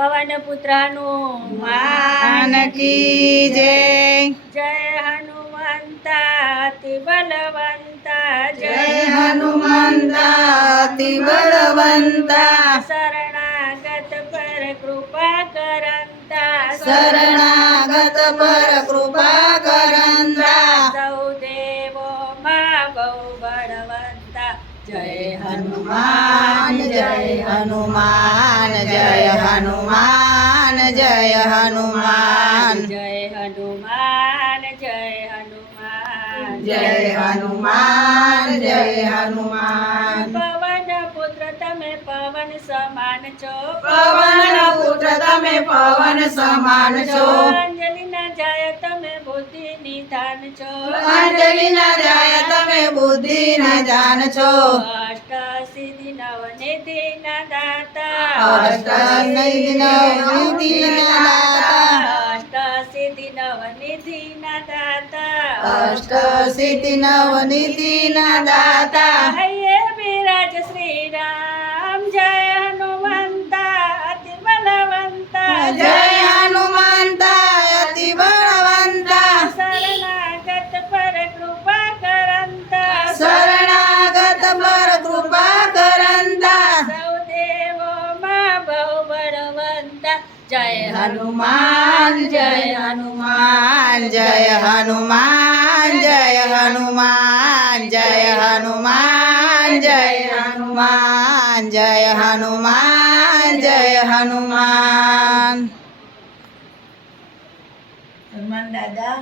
पवन पुत्र हनुमान की जय। जय हनुमंता अति बलवंता जय हनुमंता अति बलवंता शरणागत पर कृपा करंता शरणागत पर कृपा करंता सौ देवो मां बहु बलवंता जय हनुमान जय हनुमान जय हनुमान जय हनुमान जय हनुमान जय हनुमान जय हनुमान जय हनुमान। पवन पुत्र तमे पवन समान छो पवन पुत्र तमे पवन समान छो अंजलि न जाय तमे बुद्धि निधान छो अंजलि न जाय तमे बुद्धि न जान छो अष्ट सिद्धि नव निधि न दाता अष्ट सिद्धि नवनिधि न दाता अष्ट सिद्धि नव निधि न दाता अष्ट सिद्धि नवनिधि न दाता हये विराज श्री राम जय हनुमंता अति बलवंता जय हनुमंता अति बलवंता शरणागत पर कृपा करंता शरणागत पर कृपा करंता सौ देवो मां बहु बलवंता जय हनुमान जय हनुमान जय हनुमान जय हनुमान जय हनुमान जय हनुमान जय हनुमान जय हनुमान। हनुमान दादा।